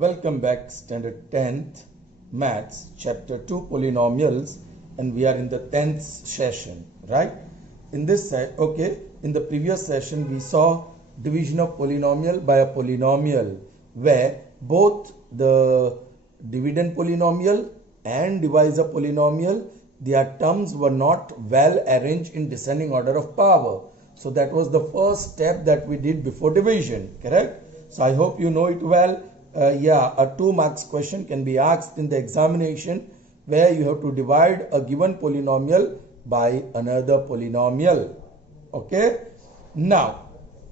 Welcome back, Standard 10th Maths, Chapter 2 Polynomials, and we are in the 10th session, right? In this in the previous session we saw division of polynomial by a polynomial where both the dividend polynomial and divisor polynomial, their terms were not well arranged in descending order of power. So that was the first step that we did before division, correct? So I hope you know it well. A 2 marks question can be asked in the examination where you have to divide a given polynomial by another polynomial. Okay, now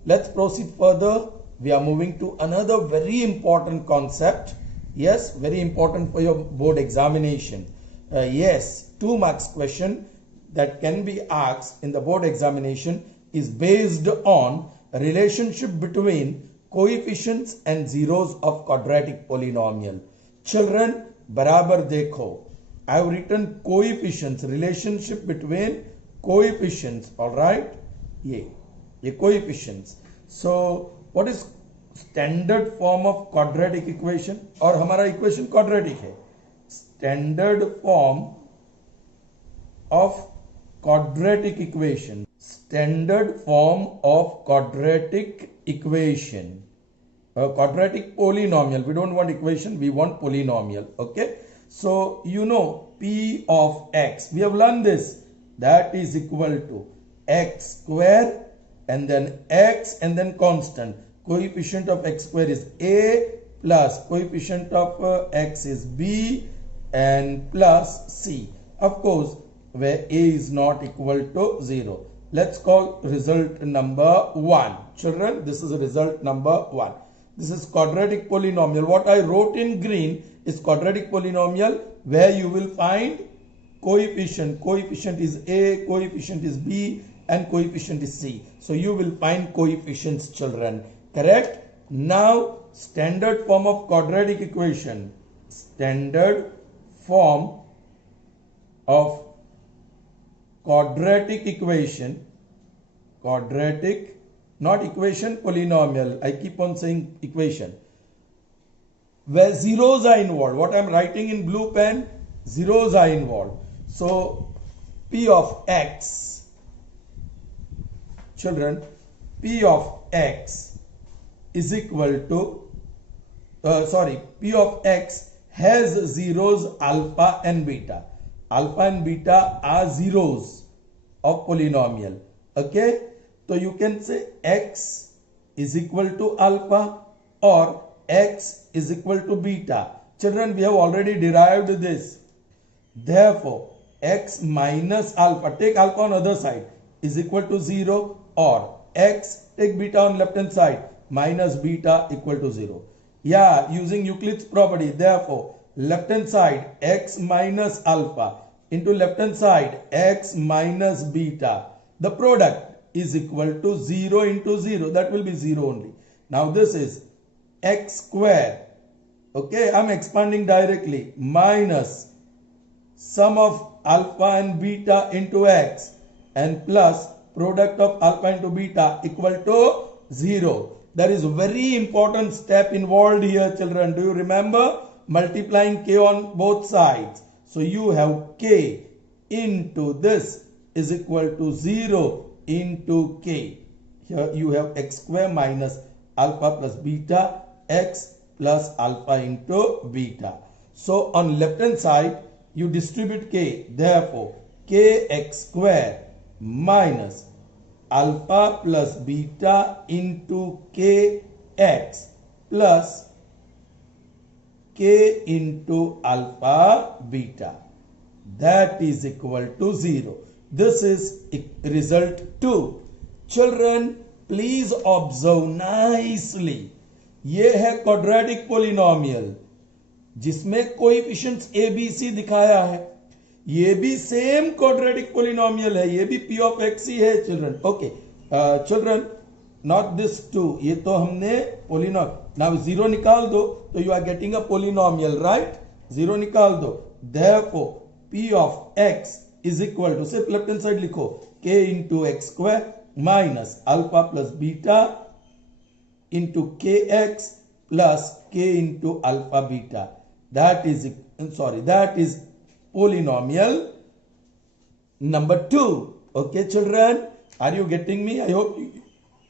let's proceed further. We are moving to another very important concept. Yes, very important for your board examination. 2 marks question that can be asked in the board examination is based on a relationship between coefficients and zeros of quadratic polynomial. Children, barabar dekho. I have written coefficients, relationship between coefficients, all right? Ye coefficients. So, what is standard form of quadratic equation? और हमारा equation quadratic है. Standard form of quadratic equation. Standard form of quadratic equation. Quadratic polynomial. We don't want equation, we want polynomial. Okay. So, you know P of x. We have learned this. That is equal to x square and then x and then constant. Coefficient of x square is a plus coefficient of x is b and plus c. Of course, where a is not equal to 0. Let's call result number 1. Children, this is result number 1. This is quadratic polynomial. What I wrote in green is quadratic polynomial where you will find coefficient. Coefficient is a, coefficient is b and coefficient is c. So you will find coefficients, children. Correct? Now, standard form of quadratic equation. Standard form of quadratic equation, quadratic, not equation, polynomial. I keep on saying equation. Where zeros are involved. What I am writing in blue pen, zeros are involved. So, P of x, children, P of x is equal to, P of x has zeros alpha and beta. Alpha and beta are zeros of polynomial. Okay, so you can say x is equal to alpha or x is equal to beta. Children, we have already derived this. Therefore, x minus alpha, take alpha on other side, is equal to 0, or x, take beta on left hand side, minus beta equal to 0. Yeah, using Euclid's property. Therefore, left hand side x minus alpha into left hand side x minus beta. The product is equal to 0 into 0. That will be 0 only. Now this is x square. Okay, I am expanding directly. Minus sum of alpha and beta into x and plus product of alpha into beta equal to 0. There is a very important step involved here, children. Do you remember? Multiplying k on both sides. So you have k into this is equal to 0 into k. Here you have x square minus alpha plus beta, x plus alpha into beta. So on left hand side you distribute k. Therefore kx square minus alpha plus beta into kx plus k into alpha beta. That is equal to 0. This is result 2. Children, please observe nicely. ये है quadratic polynomial जिसमें coefficients a b c दिखाया है. ये भी same quadratic polynomial है. ये भी p of x ही है, children. Okay, children, not this 2. ये तो हमने polynomial. Now 0 निकाल दो तो you are getting a polynomial, right? 0 निकाल दो. Therefore, P of x is equal to, सिर्फ left hand side लिखो, k into x square minus alpha plus beta into kx plus k into alpha beta. That is polynomial number 2. Okay, children, are you getting me? I hope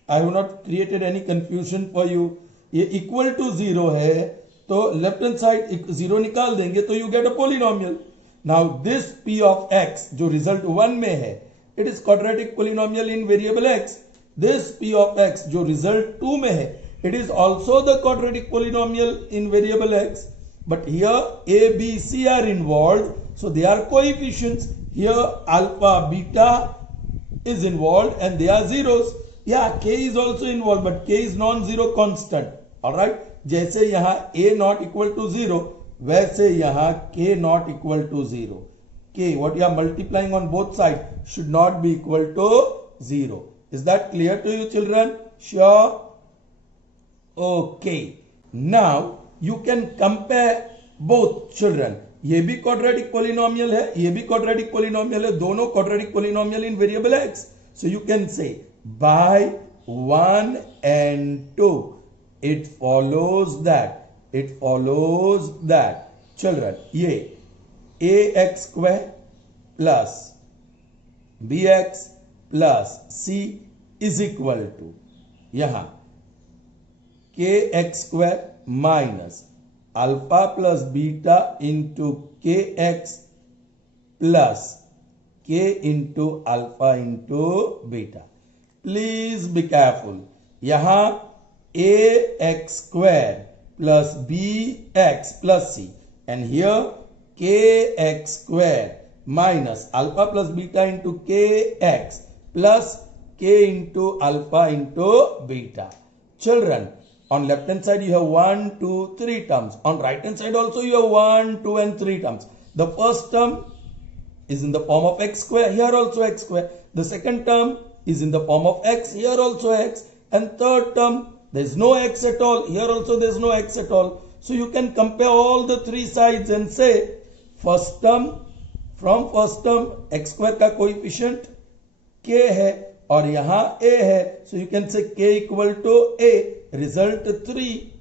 I have not created any confusion for you. ये equal to 0 है, तो left hand side 0 निकाल देंगे तो you get a polynomial. Now this p of x जो result 1 में है, it is quadratic polynomial in variable x. This p of x जो result 2 में है, it is also the quadratic polynomial in variable x. But here a, b, c are involved, so they are coefficients. Here alpha, beta is involved and they are zeros. Yeah, k is also involved, but k is non-zero constant. Alright, जैसे यहाँ a not equal to 0, वैसे यहाँ k not equal to 0. K, what you are multiplying on both sides, should not be equal to 0. Is that clear to you, children? Sure? Okay. Now, you can compare both, children. ये भी quadratic polynomial है, ये भी quadratic polynomial है, दोनों quadratic polynomial in variable x. So you can say by 1 and 2, it follows that, children, ये ax square plus bx plus c is equal to यहाँ kx square minus alpha plus beta into kx plus k into alpha into beta. Please be careful. यहाँ ax square plus bx plus c and here kx square minus alpha plus beta into kx plus k into alpha into beta. Children, on left hand side you have 1, 2, 3 terms. On right hand side also you have 1, 2 and 3 terms. The first term is in the form of x square, here also x square. The second term is in the form of x, here also x. And third term, there is no x at all, here also there is no x at all. So you can compare all the 3 sides and say first term, from first term x square का coefficient k है और यहाँ a है. So you can say k equal to a, result 3.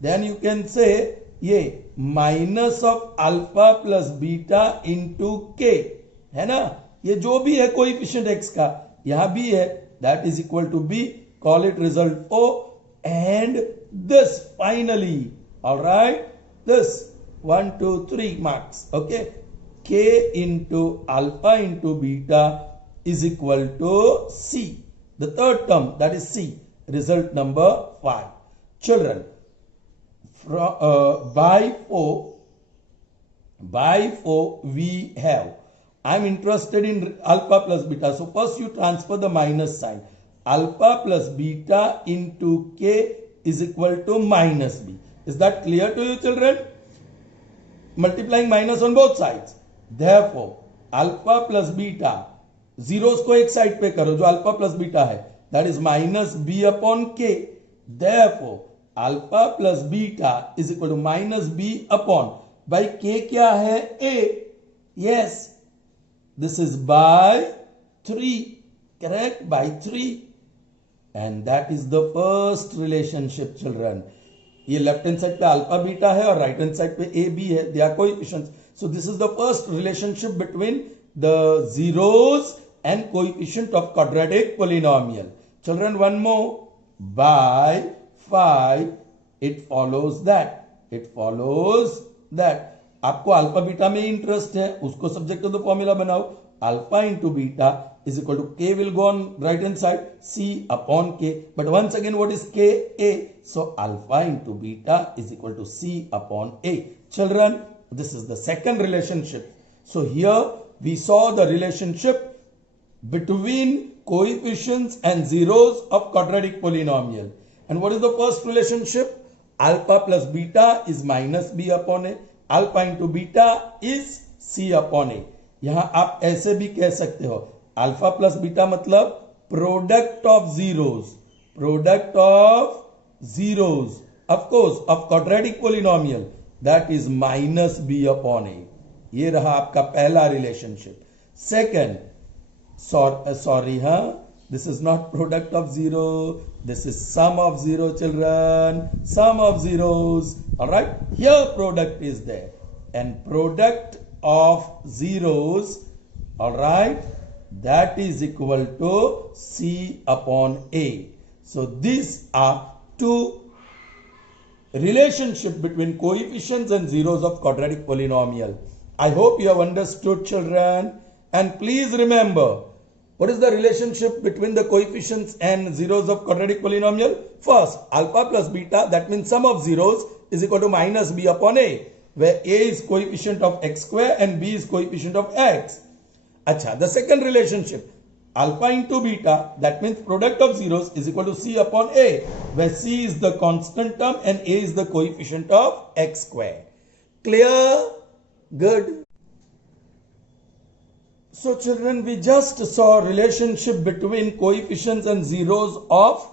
Then you can say ये minus of alpha plus beta into k है ना, ये जो भी है coefficient x का यहाँ b है, that is equal to b. Call it result o. And this finally, all right, this 1, 2, 3 marks. Okay, k into alpha into beta is equal to c. The third term, that is c. Result number 5. Children, by 4 we have, I am interested in alpha plus beta. So first you transfer the minus sign. Alpha plus beta into k is equal to minus b. Is that clear to you, children? Multiplying minus on both sides. Therefore, alpha plus beta, zeros को एक side पे करो जो alpha plus beta है, that is minus b upon k. Therefore, alpha plus beta is equal to minus b upon, by k क्या है? a. Yes, this is by 3, correct? By 3. And that is the first relationship, children. ये left hand side पे alpha beta है और right hand side पे a b है. They are coefficients. So this is the first relationship between the zeros and coefficient of quadratic polynomial. Children, one more. By 5, it follows that. आपको alpha beta में interest है, उसको subject to the formula बनाओ. Alpha into beta is equal to k will go on right hand side, c upon k. But once again, what is k? A. So alpha into beta is equal to c upon a. Children, this is the second relationship. So here we saw the relationship between coefficients and zeros of quadratic polynomial. And what is the first relationship? Alpha plus beta is minus b upon a. Alpha into beta is c upon a. यहाँ आप ऐसे भी कह सकते हो, alpha plus beta मतलब product of zeros of course of quadratic polynomial, that is minus b upon a. ये रहा आपका पहला relationship. Second, This is not product of 0. This is sum of 0, children. Sum of zeros. Alright. Here product is there. And product of zeros, alright, that is equal to C upon A. So these are two relationship between coefficients and zeros of quadratic polynomial. I hope you have understood, children. And please remember, what is the relationship between the coefficients and zeros of quadratic polynomial? First, alpha plus beta, that means sum of zeros is equal to minus b upon a, where a is coefficient of x square and b is coefficient of x. Acha, the second relationship, alpha into beta, that means product of zeros is equal to c upon a, where c is the constant term and a is the coefficient of x square. Clear? Good. So children, we just saw relationship between coefficients and zeros of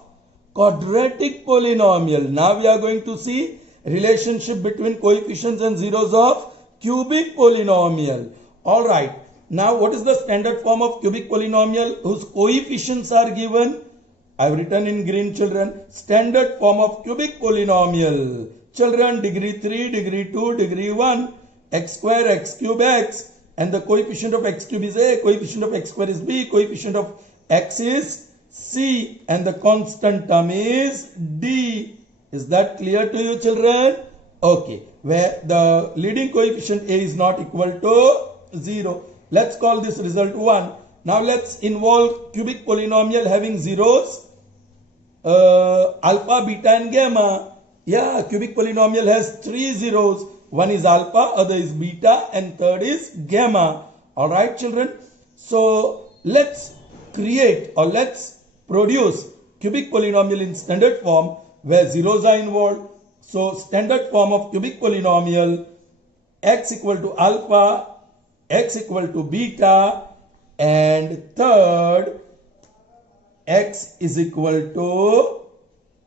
quadratic polynomial. Now we are going to see relationship between coefficients and zeros of cubic polynomial. Alright. Now what is the standard form of cubic polynomial whose coefficients are given? I have written in green, children. Standard form of cubic polynomial. Children, degree 3, degree 2, degree 1, x square, x cube, x. And the coefficient of x cube is a, coefficient of x square is b, coefficient of x is c, and the constant term is d. Is that clear to you, children? Okay. Where the leading coefficient a is not equal to 0. Let's call this result 1. Now let's involve cubic polynomial having zeros, alpha, beta and gamma. Yeah, cubic polynomial has 3 zeros. One is alpha, other is beta, and third is gamma. Alright, children. So let's create or let's produce cubic polynomial in standard form where zeros are involved. So standard form of cubic polynomial, x equal to alpha, x equal to beta, and third, x is equal to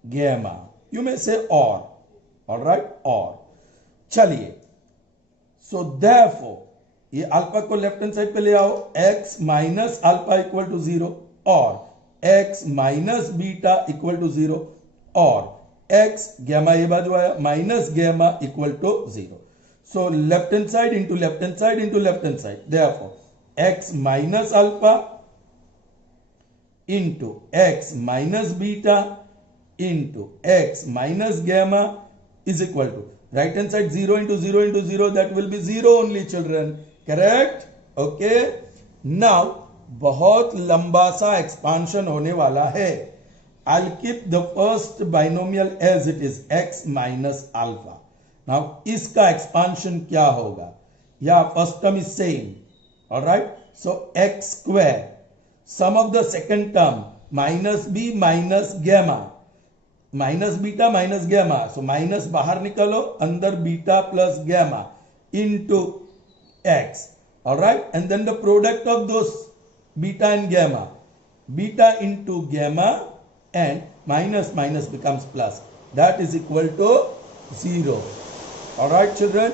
gamma. You may say or. Alright, or. चलिए, so therefore ये alpha को left hand side पे ले आओ, x minus alpha equal to 0 और x minus beta equal to 0 और x gamma ये बाजू आया minus gamma equal to 0. So left hand side into left hand side into left hand side. Therefore x minus alpha into x minus beta into x minus gamma is equal to right hand side 0 into 0 into 0, that will be 0 only, children. Correct? Okay. Now बहुत लंबा सा expansion होने वाला है. I'll keep the first binomial as it is, x minus alpha. Now इसका expansion क्या होगा? Yeah, first term is same. Alright. So x square, sum of the second term minus b minus gamma. Minus beta minus gamma, so minus बाहर निकालो, अंदर beta plus gamma into x. Alright, and then the product of those beta and gamma, beta into gamma and minus minus becomes plus, that is equal to 0. Alright children.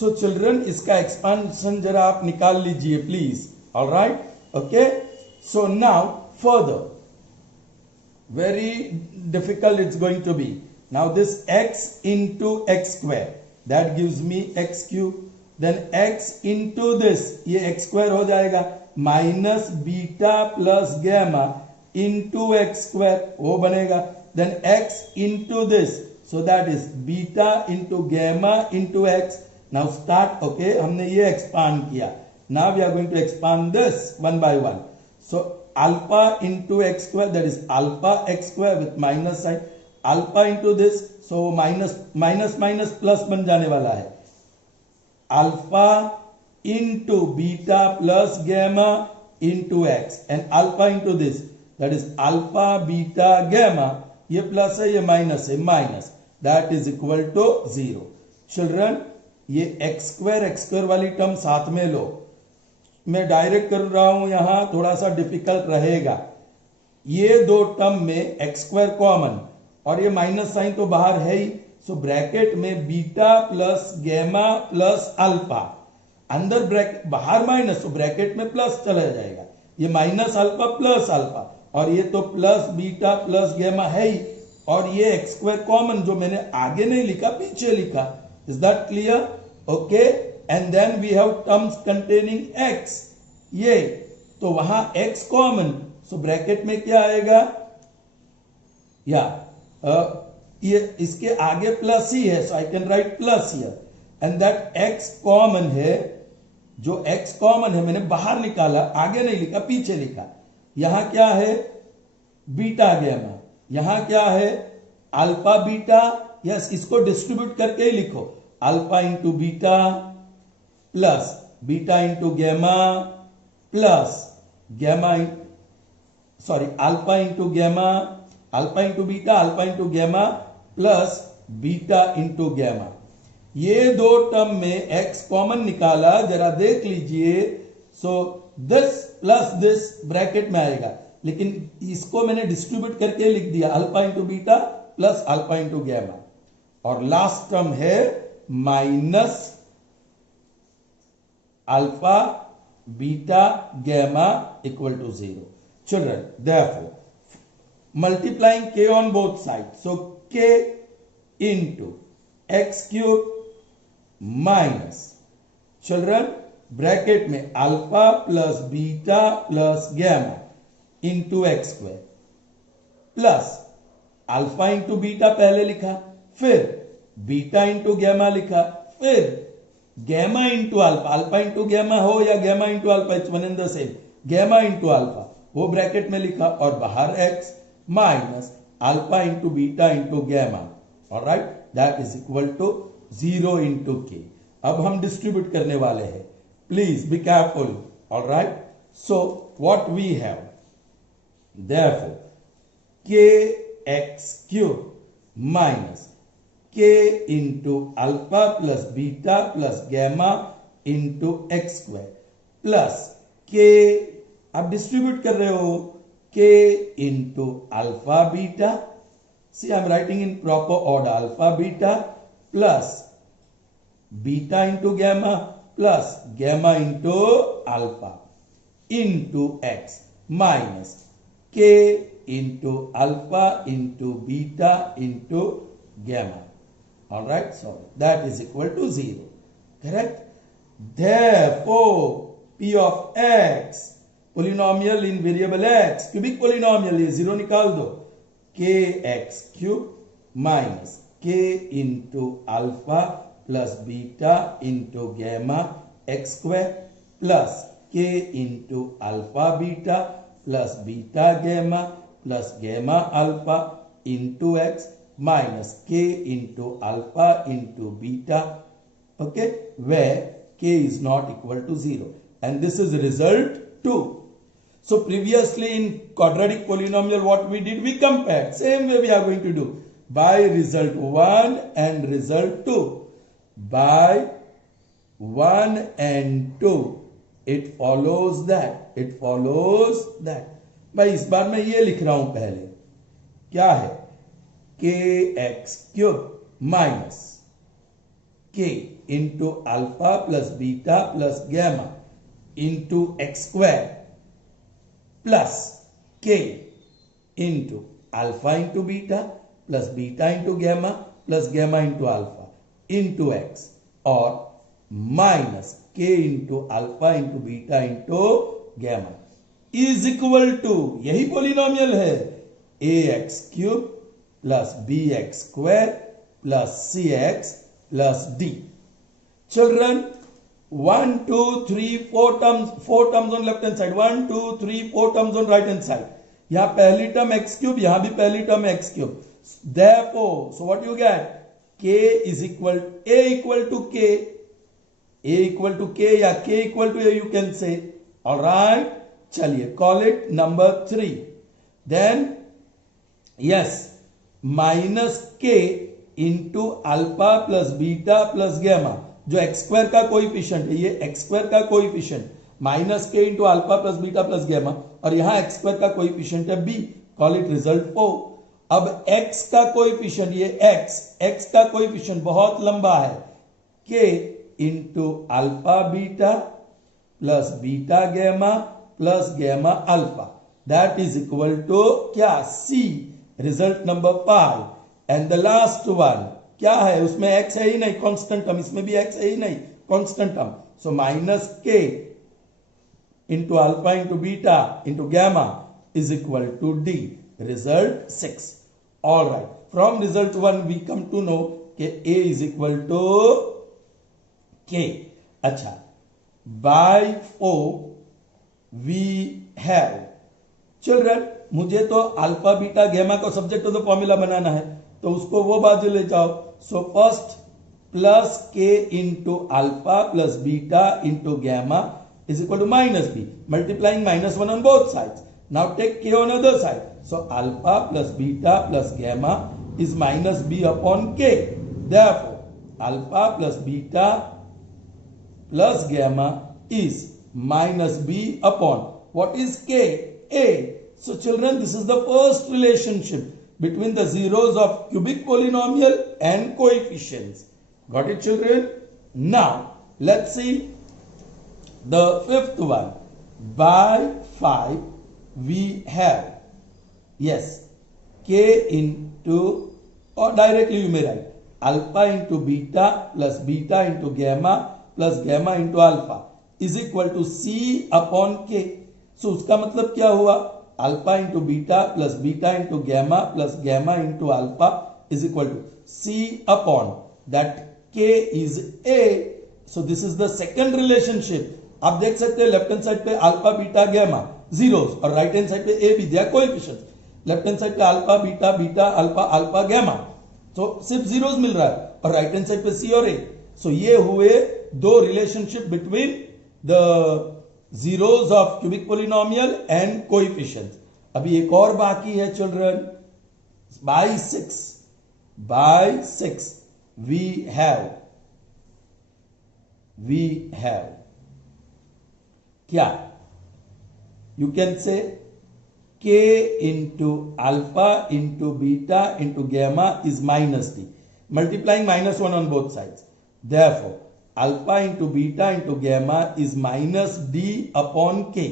So children, इसका expansion जरा आप निकाल लीजिए please. Alright, okay. So now further, very difficult it's going to be. Now this x into x square, that gives me x cube, then x into this, ये x square हो जाएगा minus beta plus gamma into x square, वो बनेगा, then x into this, so that is beta into gamma into x. Now start, okay, हमने ये expand किया. Now we are going to expand this one by one. So alpha into x square, that is alpha x square with minus sign, alpha into this, so minus minus minus plus बन जाने वाला है, alpha into beta plus gamma into x, and alpha into this, that is alpha beta gamma, ये plus है ये minus है, minus, that is equal to 0. Children, ये x square वाली टर्म साथ में लो. मैं डायरेक्ट कर रहा हूं, यहां थोड़ा सा डिफिकल्ट रहेगा. ये दो टर्म में x स्क्वायर कॉमन और ये माइनस साइन तो बाहर है ही, सो ब्रैकेट में beta plus gamma plus alpha, अंदर ब्रैकेट बाहर माइनस, तो ब्रैकेट में प्लस चला जाएगा. ये माइनस अल्फा प्लस अल्फा, और ये तो प्लस बीटा प्लस गैमा है ही, और ये एक्स स्क्वायर कॉमन जो मैंने आगे नहीं लिखा पीछे लिखा. Is that clear? Okay. And then we have terms containing x. ये तो वहां एक्स कॉमन, सो ब्रैकेट में क्या आएगा, या ये इसके आगे प्लस ही है, so I can write plus here. And that x common है, जो एक्स कॉमन है मैंने बाहर निकाला, आगे नहीं लिखा पीछे लिखा. यहां क्या है, बीटा गैमा. यहां क्या है, अल्फा बीटा. यस, इसको डिस्ट्रीब्यूट करके ही लिखो, alpha into beta plus beta into gamma plus gamma, sorry alpha into gamma, alpha into beta, alpha into gamma plus beta into gamma. ये दो टर्म में x कॉमन निकाला, जरा देख लीजिए. So this plus this bracket में आएगा, लेकिन इसको मैंने डिस्ट्रीब्यूट करके लिख दिया, alpha into beta plus alpha into gamma. और लास्ट टर्म है minus alpha beta gamma equal to 0. Children, therefore, multiplying k on both sides, so k into x cube minus, children, bracket में alpha plus beta plus gamma into x square plus alpha into beta पहले लिखा, फिर beta into gamma लिखा, फिर gamma into alpha, alpha into gamma हो या gamma into alpha, it's one and the same, gamma into alpha वो bracket में लिखा, और बाहर x minus alpha into beta into gamma. Alright, that is equal to 0 into k. अब हम distribute करने वाले हैं, please be careful. Alright, so what we have, therefore kx cube minus k into alpha plus beta plus gamma into x square plus k, आप distribute कर रहे हो, k into alpha beta, see I am writing in proper order, alpha beta plus beta into gamma plus gamma into alpha into x minus k into alpha into beta into gamma. Alright, so that is equal to 0. Correct? Therefore, p of x, polynomial in variable x, cubic polynomial, ये 0 निकाल दो, kx cube minus k into alpha plus beta into gamma x square plus k into alpha beta plus beta gamma plus gamma alpha into x minus k into alpha into beta, okay, where k is not equal to 0, and this is result 2. So previously in quadratic polynomial what we did, we compared, same way we are going to do, by result 1 and result 2, by 1 and 2, it follows that भाई इस बार मैं ये लिख रहा हूं, पहले क्या है, kx cube minus k into alpha plus beta plus gamma into x square plus k into alpha into beta plus beta into gamma plus gamma into alpha into x, और minus k into alpha into beta into gamma is equal to, यही polynomial है, ax cube plus bx square plus cx plus d. Children, 1 2 3 4 terms on left hand side, 1 2 3 4 terms on right hand side. यहां पहली term x cube, यहां भी पहली term x cube. Therefore, so what you get, k is equal, a equal to k, a equal to k या k equal to a you can say. All right, चलिए call it number 3. Then yes, minus k into alpha plus beta plus gamma, जो x square का coefficient है, ये x square का coefficient, minus k into alpha plus beta plus gamma, और यहां x square का coefficient है b, कॉल इट रिजल्ट 4. अब x का कोएफिशिएंट, ये x का कोएफिशिएंट बहुत लंबा है, k into alpha beta plus beta gamma plus gamma alpha. That is equal to क्या C, result number 5. And the last one क्या है, उसमें x है ही नहीं, constant term, इसमें भी x है ही नहीं, constant term. So minus k into alpha into beta into gamma is equal to D. Result 6. All right. From result 1 we come to know that A is equal to K. अच्छा. By 4 we have. Children, मुझे तो alpha beta gamma का subject of the formula बनाना है, तो उसको वो बाजू ले जाओ. So first plus k into alpha plus beta into gamma is equal to minus b, multiplying minus 1 on both sides. Now take k on other side. So alpha plus beta plus gamma is minus b upon k. Therefore, alpha plus beta plus gamma is minus b upon, what is k? A. So children, this is the first relationship between the zeros of cubic polynomial and coefficients. Got it, children? Now, let's see the fifth one. By 5 we have, yes, k into, or directly you may write alpha into beta plus beta into gamma plus gamma into alpha is equal to c upon k. So उसका मतलब क्या हुआ? Alpha into beta plus beta into gamma plus gamma into alpha is equal to c upon that k is a. So this is the second relationship. आप देख सकते हैं left hand side पे alpha beta gamma zeros और right hand side पे a भी दिया coefficients. Left hand side पे alpha beta beta alpha alpha gamma, तो सिर्फ जीरोस मिल रहा है, और राइट हैंड साइड पे सी और ए. सो ये हुए दो relationship between the zeros of cubic polynomial and coefficients. अभी एक और बाकी है चिल्ड्रन. by 6 we have क्या? You can say k into alpha into beta into gamma is minus d, multiplying minus 1 on both sides. Therefore alpha into beta into gamma is minus d upon k.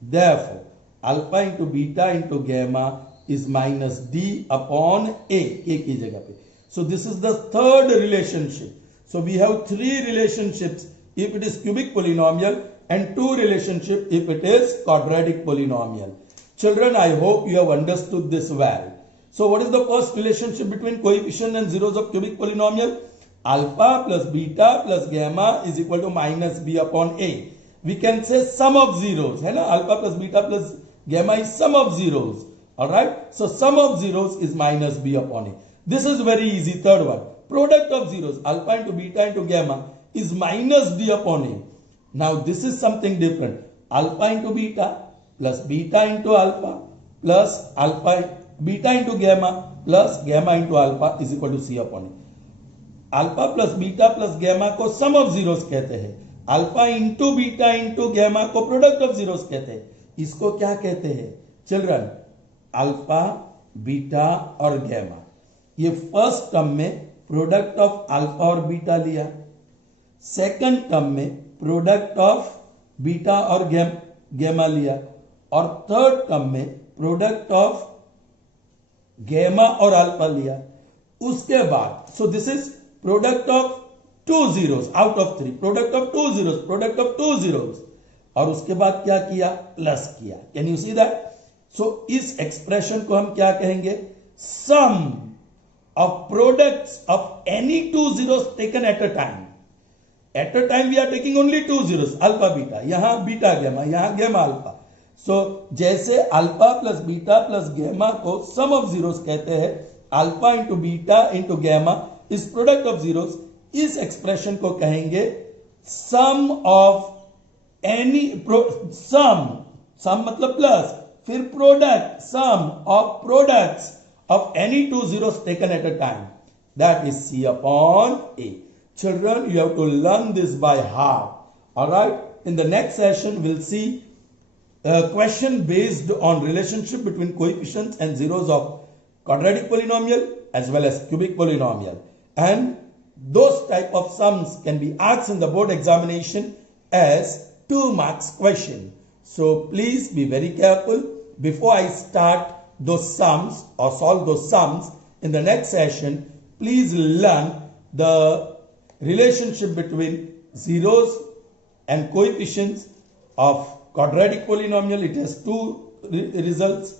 Therefore, alpha into beta into gamma is minus d upon a, k की जगह पे. So this is the third relationship. So we have three relationships if it is cubic polynomial and two relationships if it is quadratic polynomial. Children, I hope you have understood this well. So what is the first relationship between coefficient and zeros of cubic polynomial? Alpha plus beta plus gamma is equal to minus b upon a. We can say sum of zeros, है ना? Alpha plus beta plus gamma is sum of zeros. All right. So sum of zeros is minus b upon a. This is very easy. Third one, product of zeros, alpha into beta into gamma is minus d upon a. Now this is something different. Alpha into beta plus beta into alpha plus alpha beta into gamma plus gamma into alpha is equal to c upon a. Alpha plus beta plus gamma को sum of zeros कहते हैं. Alpha into beta into gamma को product of zeros कहते हैं. इसको क्या कहते हैं चिल्ड्रन? अल्फा बीटा और गैमा. ये फर्स्ट टर्म में प्रोडक्ट ऑफ अल्फा और बीटा लिया, सेकंड टर्म में प्रोडक्ट ऑफ बीटा और गैमा लिया, और थर्ड टर्म में प्रोडक्ट ऑफ गैमा और अल्फा लिया. उसके बाद so this is product of two zeros out of three, product of two zeros, product of two zeros, और उसके बाद क्या किया? प्लस किया. Can you see that? So इस एक्सप्रेशन को हम क्या कहेंगे? Sum of products of any two zeros taken at a time. At a time we are taking only two zeros, alpha beta, यहां बीटा गैमा, यहां gamma alpha. So जैसे alpha plus beta plus gamma को sum of zeros कहते हैं, alpha into beta into gamma is product of zeros, इस expression को कहेंगे sum of any, sum मतलब प्लस, फिर product, sum of products of any two zeros taken at a time, that is c upon a. Children, you have to learn this by heart. All right. In the next session, we'll see a question based on relationship between coefficients and zeros of quadratic polynomial as well as cubic polynomial. And those type of sums can be asked in the board examination as 2 marks question. So please be very careful before I start those sums or solve those sums in the next session. Please learn the relationship between zeros and coefficients of quadratic polynomial. It has two results.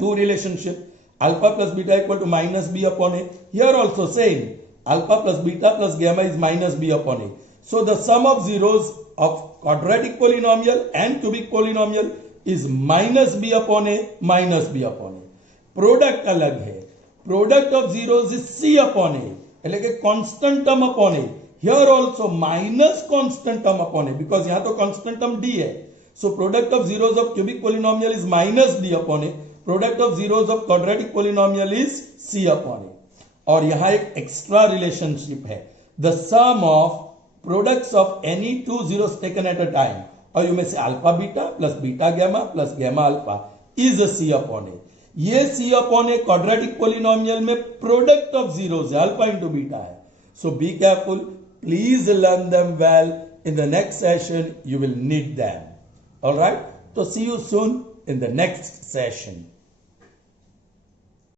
Two relationship. Alpha plus beta equal to minus b upon a. Here also same. Alpha plus beta plus gamma is minus b upon a. So the sum of zeros of quadratic polynomial and cubic polynomial is minus b upon a minus b upon a. Product अलग है. Product of zeros is c upon a. એટલે કે constant term upon a. Here also minus constant term upon a, because यहाँ तो constant term d है. So product of zeros of cubic polynomial is minus d upon a. Product of zeros of quadratic polynomial is c upon a. और यहाँ एक extra relationship है. The sum of products of any two zeros taken at a time, or you may say alpha beta plus beta gamma plus gamma alpha, is a c upon a. ये c upon a quadratic polynomial में product of zeros है, alpha into beta है. So be careful. Please learn them well. In the next session, you will need them. All right. So see you soon in the next session.